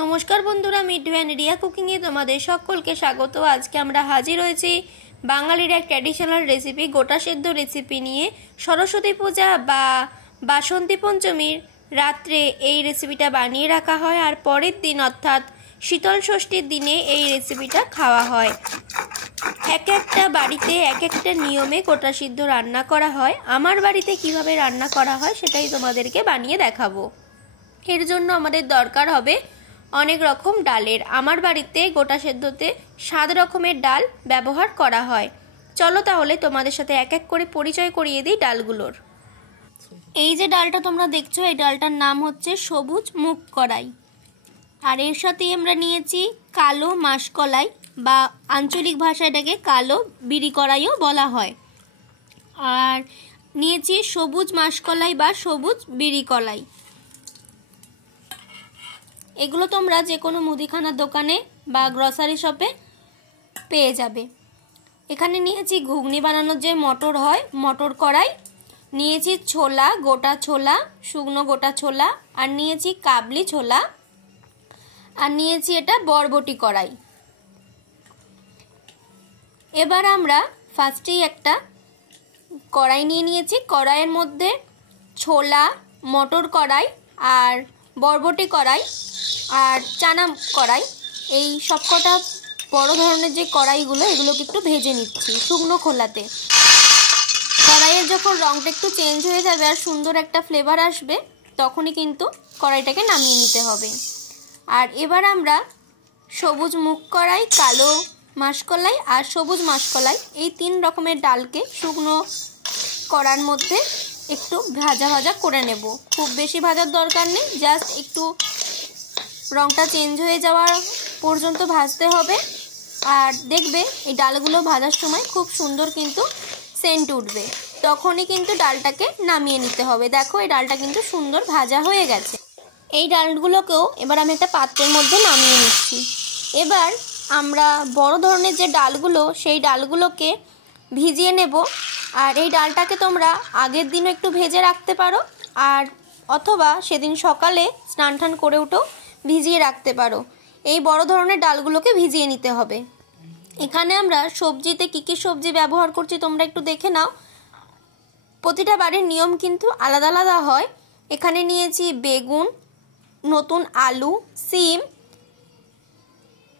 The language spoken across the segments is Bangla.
নমস্কার বন্ধুরা, মিঠু অ্যান্ড রিয়া কুকিংয়ে তোমাদের সকলকে স্বাগত। আজকে আমরা হাজির হয়েছি বাঙালির এক ট্র্যাডিশনাল রেসিপি, গোটা সেদ্ধ রেসিপি নিয়ে। সরস্বতী পূজা বা বাসন্তী পঞ্চমীর রাত্রে এই রেসিপিটা বানিয়ে রাখা হয়, আর পরের দিন অর্থাৎ শীতল ষষ্ঠীর দিনে এই রেসিপিটা খাওয়া হয়। এক একটা বাড়িতে এক একটা নিয়মে গোটা সিদ্ধ রান্না করা হয়। আমার বাড়িতে কিভাবে রান্না করা হয় সেটাই তোমাদেরকে বানিয়ে দেখাবো। এর জন্য আমাদের দরকার হবে অনেক রকম ডালের। আমার বাড়িতে গোটা সেদ্ধতে 7 রকমের ডাল ব্যবহার করা হয়। চলো তাহলে তোমাদের সাথে এক এক করে পরিচয় করিয়ে দিই ডালগুলোর। এই যে ডালটা তোমরা দেখছো, এই ডালটার নাম হচ্ছে সবুজ মুগ কলাই। আর এর সাথেই আমরা নিয়েছি কালো মাসকলাই, বা আঞ্চলিক ভাষায় এটাকে কালো বিড়ি কলাইও বলা হয়। আর নিয়েছি সবুজ মাসকলাই বা সবুজ বিড়ি কলাই। এগুলো তোমরা যে কোনো মুদিখানার দোকানে বা গ্রসারি শপে পেয়ে যাবে। এখানে নিয়েছি ঘুগনি বানানোর যে মটর হয়, মটর কড়াই, নিয়েছি ছোলা, গোটা ছোলা, শুকনো গোটা ছোলা, আর নিয়েছি কাবলি ছোলা, আর নিয়েছি এটা বরবটি কড়াই। এবার আমরা ফার্স্টেই একটা কড়াই নিয়ে নিয়েছি। কড়াইয়ের মধ্যে ছোলা, মটর কড়াই, আর বরবটি কড়াই, আর চানা কড়াই, এই সবকটা বড় ধরনের যে কড়াইগুলো, এগুলোকে একটু ভেজে নিচ্ছি শুকনো খোলাতে। কড়াইয়ের যখন রঙটা একটু চেঞ্জ হয়ে যাবে আর সুন্দর একটা ফ্লেভার আসবে, তখনই কিন্তু কড়াইটাকে নামিয়ে নিতে হবে। আর এবার আমরা সবুজ মুগ কলাই, কালো মাসকলাই আর সবুজ মাসকলাই, এই 3 রকমের ডালকে শুকনো কড়ার মধ্যে একটু ভাজা ভাজা করে নেব। খুব বেশি ভাজার দরকার নেই, জাস্ট একটু রঙটা চেঞ্জ হয়ে যাওয়ার পর্যন্ত ভাজতে হবে। আর দেখবে এই ডালগুলো ভাজার সময় খুব সুন্দর কিন্তু সেন্ট উঠবে, তখনই কিন্তু ডালটাকে নামিয়ে নিতে হবে। দেখো এই ডালটা কিন্তু সুন্দর ভাজা হয়ে গেছে। এই ডালগুলোকেও এবার আমি একটা পাত্রের মধ্যে নামিয়ে নিচ্ছি। এবার আমরা বড় ধরনের যে ডালগুলো, সেই ডালগুলোকে ভিজিয়ে নেব। আর এই ডালটাকে তোমরা আগের দিনও একটু ভেজে রাখতে পারো, আর অথবা সেদিন সকালে স্নান টান করে উঠেও ভিজিয়ে রাখতে পারো। এই বড় ধরনের ডালগুলোকে ভিজিয়ে নিতে হবে। এখানে আমরা সবজিতে কী কী সবজি ব্যবহার করছি তোমরা একটু দেখে নাও। প্রতিটা বাড়ির নিয়ম কিন্তু আলাদা আলাদা হয়। এখানে নিয়েছি বেগুন, নতুন আলু, সিম,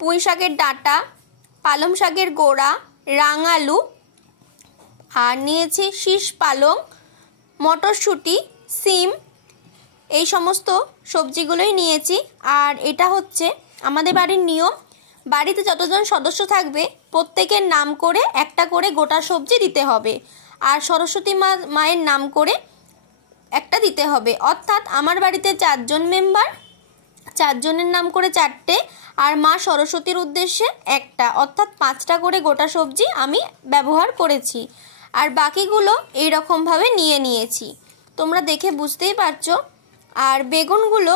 পুঁই শাকের ডাঁটা, পালং শাকের গোড়া, রাঙালু, আর নিয়েছি শীষ পালং, মটরশুঁটি, সিম, এই সমস্ত সবজিগুলোই নিয়েছি। আর এটা হচ্ছে আমাদের বাড়ির নিয়ম, বাড়িতে যতজন সদস্য থাকবে প্রত্যেকের নাম করে একটা করে গোটা সবজি দিতে হবে, আর সরস্বতী মায়ের নাম করে একটা দিতে হবে। অর্থাৎ আমার বাড়িতে 4 জন মেম্বার, 4 জনের নাম করে 4টে, আর মা সরস্বতীর উদ্দেশ্যে একটা, অর্থাৎ 5টা করে গোটা সবজি আমি ব্যবহার করেছি। আর বাকিগুলো এই রকমভাবে নিয়ে নিয়েছি, তোমরা দেখে বুঝতেই পারছো। আর বেগুনগুলো,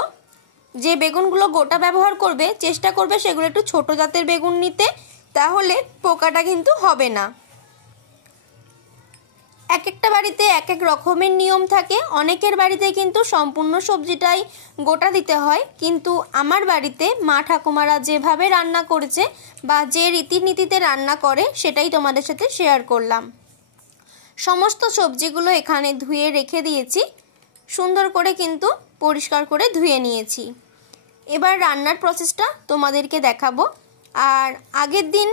যে বেগুনগুলো গোটা ব্যবহার করবে চেষ্টা করবে সেগুলো একটু ছোট জাতের বেগুন নিতে, তাহলে পোকাটা কিন্তু হবে না। এক একটা বাড়িতে এক এক রকমের নিয়ম থাকে। অনেকের বাড়িতে কিন্তু সম্পূর্ণ সবজিটাই গোটা দিতে হয়, কিন্তু আমার বাড়িতে মা ঠাকুমারা যেভাবে রান্না করেছে বা যে রীতিনীতিতে রান্না করে সেটাই তোমাদের সাথে শেয়ার করলাম। সমস্ত সবজিগুলো এখানে ধুয়ে রেখে দিয়েছি, সুন্দর করে কিন্তু পরিষ্কার করে ধুয়ে নিয়েছি। এবার রান্নার প্রসেসটা তোমাদেরকে দেখাবো। আর আগের দিন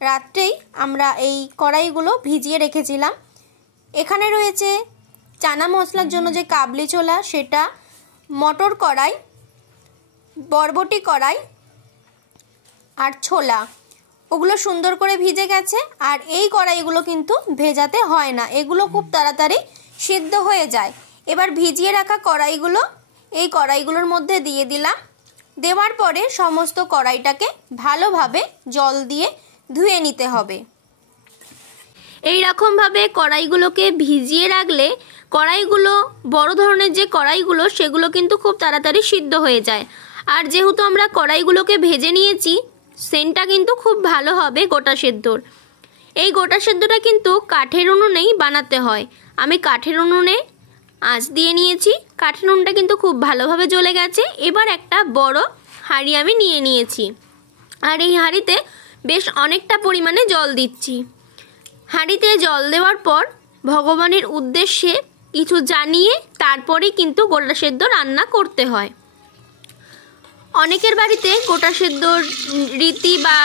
রাত্রেই আমরা এই কড়াইগুলো ভিজিয়ে রেখেছিলাম। এখানে রয়েছে চানা মশলার জন্য যে কাবলি ছোলা, সেটা, মটর কড়াই, বরবটি কড়াই, আর ছোলা, ওগুলো সুন্দর করে ভিজে গেছে। আর এই কড়াইগুলো কিন্তু ভেজাতে হয় না, এগুলো খুব তাড়াতাড়ি সিদ্ধ হয়ে যায়। এবার ভিজিয়ে রাখা কড়াইগুলো এই কড়াইগুলোর মধ্যে দিয়ে দিলাম। দেওয়ার পরে সমস্ত কড়াইটাকে ভালোভাবে জল দিয়ে ধুয়ে নিতে হবে। এই রকমভাবে কড়াইগুলোকে ভিজিয়ে রাখলে কড়াইগুলো, বড় ধরনের যে কড়াইগুলো, সেগুলো কিন্তু খুব তাড়াতাড়ি সিদ্ধ হয়ে যায়। আর যেহেতু আমরা কড়াইগুলোকে ভেজে নিয়েছি, সেন্টটা কিন্তু খুব ভালো হবে গোটা সেদ্ধর। এই গোটা সেদ্ধটা কিন্তু কাঠের উনুনেই বানাতে হয়। আমি কাঠের উনুনে আঁচ দিয়ে নিয়েছি, কাঠের উনুনটা কিন্তু খুব ভালোভাবে জ্বলে গেছে। এবার একটা বড় হাঁড়ি আমি নিয়ে নিয়েছি, আর এই হাঁড়িতে বেশ অনেকটা পরিমাণে জল দিচ্ছি। হাঁড়িতে জল দেওয়ার পর ভগবানের উদ্দেশ্যে কিছু জানিয়ে তারপরেই কিন্তু গোটা সেদ্ধ রান্না করতে হয়। অনেকের বাড়িতে গোটা সেদ্ধর রীতি বা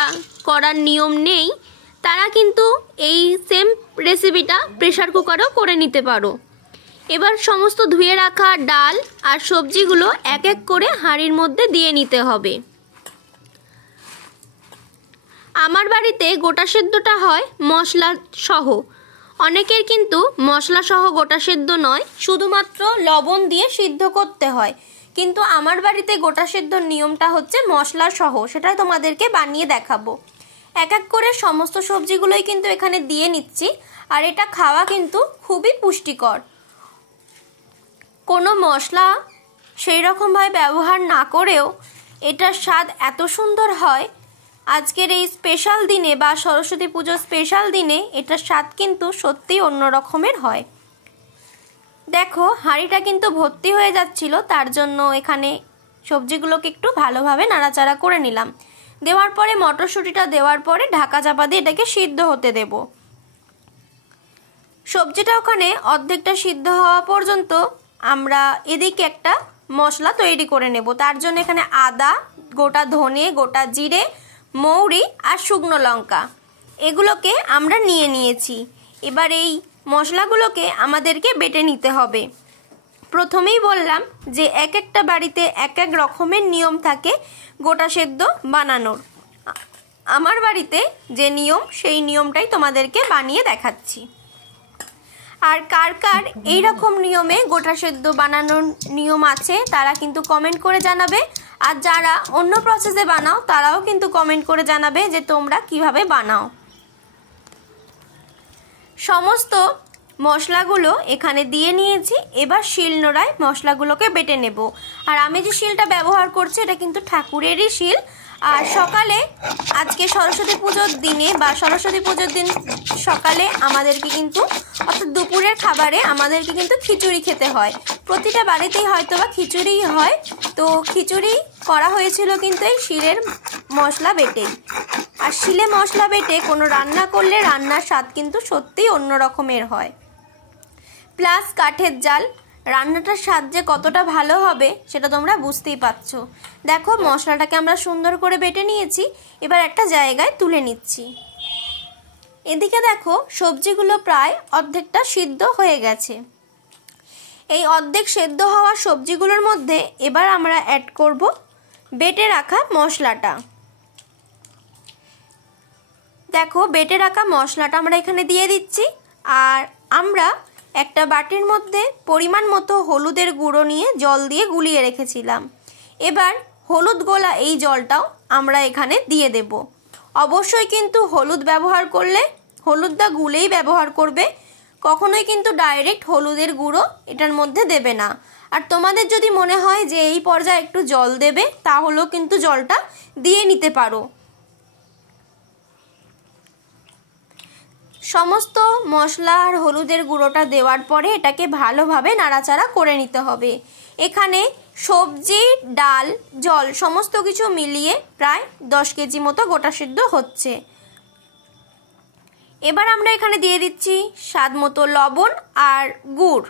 করার নিয়ম নেই, তারা কিন্তু এই সেম রেসিপিটা প্রেসার কুকারেও করে নিতে পারো। এবার সমস্ত ধুয়ে রাখা ডাল আর সবজিগুলো এক এক করে হাঁড়ির মধ্যে দিয়ে নিতে হবে। আমার বাড়িতে গোটা সেদ্ধটা হয় মশলা সহ, অনেকের কিন্তু মশলা সহ গোটা সেদ্ধ নয়, শুধুমাত্র লবণ দিয়ে সিদ্ধ করতে হয়। কিন্তু আমার বাড়িতে গোটা সেদ্ধর নিয়মটা হচ্ছে মশলা সহ, সেটাই তোমাদেরকে বানিয়ে দেখাবো। এক এক করে সমস্ত সবজিগুলোই কিন্তু এখানে দিয়ে নিচ্ছি, আর এটা খাওয়া কিন্তু খুবই পুষ্টিকর। কোনো মশলা সেই রকমভাবে ব্যবহার না করেও এটার স্বাদ এত সুন্দর হয়। আজকের এই স্পেশাল দিনে বা সরস্বতী পুজোর স্পেশাল দিনে এটার স্বাদ কিন্তু সত্যিই অন্য রকমের হয়। দেখো হাঁড়িটা কিন্তু ভর্তি হয়ে যাচ্ছিল, তার জন্য এখানে সবজিগুলোকে একটু ভালোভাবে নাড়াচাড়া করে নিলাম। দেওয়ার পরে মটরশুঁটিটা দেওয়ার পরে ঢাকা চাপা দিয়ে এটাকে সিদ্ধ হতে দেব। সবজিটা ওখানে অর্ধেকটা সিদ্ধ হওয়া পর্যন্ত আমরা এদিকে একটা মশলা তৈরি করে নেব। তার জন্য এখানে আদা, গোটা ধনে, গোটা জিরে, মৌরি আর শুকনো লঙ্কা এগুলোকে আমরা নিয়ে নিয়েছি। এবার এই মশলাগুলোকে আমাদেরকে বেটে নিতে হবে। প্রথমেই বললাম যে এক একটা বাড়িতে এক এক রকমের নিয়ম থাকে গোটা সেদ্ধ বানানোর। আমার বাড়িতে যে নিয়ম সেই নিয়মটাই তোমাদেরকে বানিয়ে দেখাচ্ছি। আর কার কার এইরকম নিয়মে গোটা সেদ্ধ বানানোর নিয়ম আছে তারা কিন্তু কমেন্ট করে জানাবে, আর যারা অন্য প্রসেসে বানাও তারাও কিন্তু কমেন্ট করে জানাবে যে তোমরা কিভাবে বানাও। সমস্ত মশলাগুলো এখানে দিয়ে নিয়েছি। এবার শিলনোড়ায় মশলাগুলোকে বেটে নেব। আর আমি যে শিলটা ব্যবহার করছি এটা কিন্তু ঠাকুরেরই শিল। আর সকালে আজকে সরস্বতী পুজোর দিনে বা সরস্বতী পুজোর দিন সকালে আমাদেরকে কিন্তু অর্থাৎ দুপুরের খাবারে আমাদেরকে কিন্তু খিচুড়ি খেতে হয়। প্রতিটা বাড়িতেই হয়তো বা খিচুড়িই হয়, তো খিচুড়ি করা হয়েছিল কিন্তু এই শিলের মশলা বেটেই। আর শিলে মশলা বেটে কোনো রান্না করলে রান্নার স্বাদ কিন্তু সত্যিই অন্য রকমের হয়। প্লাস কাঠের জাল, রান্নাটার স্বাদ যে কতটা ভালো হবে সেটা তোমরা বুঝতেই পারছো। দেখো মশলাটাকে আমরা সুন্দর করে বেটে নিয়েছি, এবার একটা জায়গায় তুলে নিচ্ছি। এদিকে দেখো সবজিগুলো প্রায় অর্ধেকটা সিদ্ধ হয়ে গেছে। এই অর্ধেক সেদ্ধ হওয়া সবজিগুলোর মধ্যে এবার আমরা অ্যাড করব বেটে রাখা মশলাটা। দেখো বেটে রাখা মশলাটা আমরা এখানে দিয়ে দিচ্ছি। আর আমরা একটা বাটির মধ্যে পরিমাণ মতো হলুদের গুঁড়ো নিয়ে জল দিয়ে গুলিয়ে রেখেছিলাম। এবার হলুদ গোলা এই জলটাও আমরা এখানে দিয়ে দেব। অবশ্যই কিন্তু হলুদ ব্যবহার করলে হলুদটা গুলেই ব্যবহার করবে, কখনোই কিন্তু ডাইরেক্ট হলুদের গুঁড়ো এটার মধ্যে দেবে না। আর তোমাদের যদি মনে হয় যে এই পর্যায়ে একটু জল দেবে তাহলেও কিন্তু জলটা দিয়ে নিতে পারো। সমস্ত মশলা আর হলুদের গুঁড়োটা দেওয়ার পরে এটাকে ভালোভাবে নাড়াচাড়া করে নিতে হবে। এখানে সবজি, ডাল, জল সমস্ত কিছু মিলিয়ে প্রায় 10 কেজি মতো গোটা সিদ্ধ হচ্ছে। এবার আমরা এখানে দিয়ে দিচ্ছি স্বাদ মতো লবণ আর গুড়।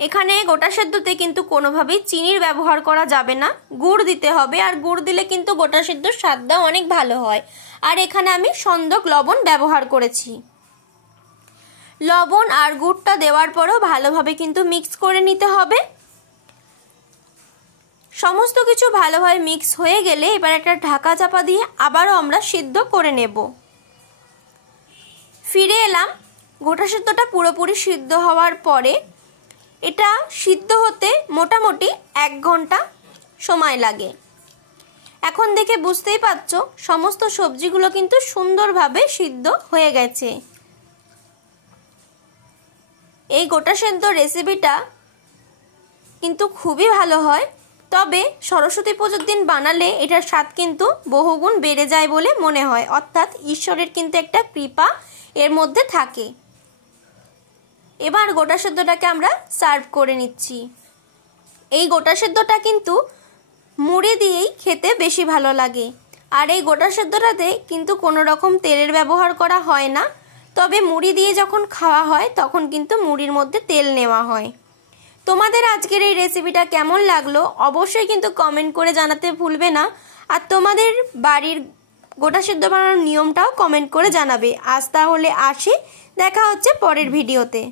এখানে গোটা সেদ্ধতে কিন্তু কোনোভাবেই চিনির ব্যবহার করা যাবে না, গুড় দিতে হবে। আর গুড় দিলে কিন্তু গোটা সেদ্ধর স্বাদটাও অনেক ভালো হয়। আর এখানে আমি সন্দক লবণ ব্যবহার করেছি। লবণ আর গুড়টা দেওয়ার পরেও ভালোভাবে কিন্তু মিক্স করে নিতে হবে। সমস্ত কিছু ভালোভাবে মিক্স হয়ে গেলে এবার একটা ঢাকা চাপা দিয়ে আবারও আমরা সিদ্ধ করে নেব। ফিরে এলাম। গোটা সিদ্ধটা পুরোপুরি সিদ্ধ হওয়ার পরে এটা সিদ্ধ হতে মোটামুটি 1 ঘন্টা সময় লাগে। এখন দেখে বুঝতেই পারছো সমস্ত সবজিগুলো কিন্তু সুন্দরভাবে সিদ্ধ হয়ে গেছে। এই গোটা সেদ্ধ রেসিপিটা কিন্তু খুবই ভালো হয়, তবে সরস্বতী পুজোর দিন বানালে এটার স্বাদ কিন্তু বহুগুণ বেড়ে যায় বলে মনে হয়। অর্থাৎ ঈশ্বরের কিন্তু একটা কৃপা এর মধ্যে থাকে। এবার গোটা সেদ্ধটাকে আমরা সার্ভ করে নিচ্ছি। এই গোটা সেদ্ধটা কিন্তু মুড়ি দিয়েই খেতে বেশি ভালো লাগে। আর এই গোটা সেদ্ধটাতে কিন্তু কোনো রকম তেলের ব্যবহার করা হয় না, তবে মুড়ি দিয়ে যখন খাওয়া হয় তখন কিন্তু মুড়ির মধ্যে তেল নেওয়া হয়। তোমাদের আজকের এই রেসিপিটা কেমন লাগলো অবশ্যই কিন্তু কমেন্ট করে জানাতে ভুলবে না। আর তোমাদের বাড়ির গোটা সেদ্ধ বানানোর নিয়মটাও কমেন্ট করে জানাবে। আজ তাহলে আসি, দেখা হচ্ছে পরের ভিডিওতে।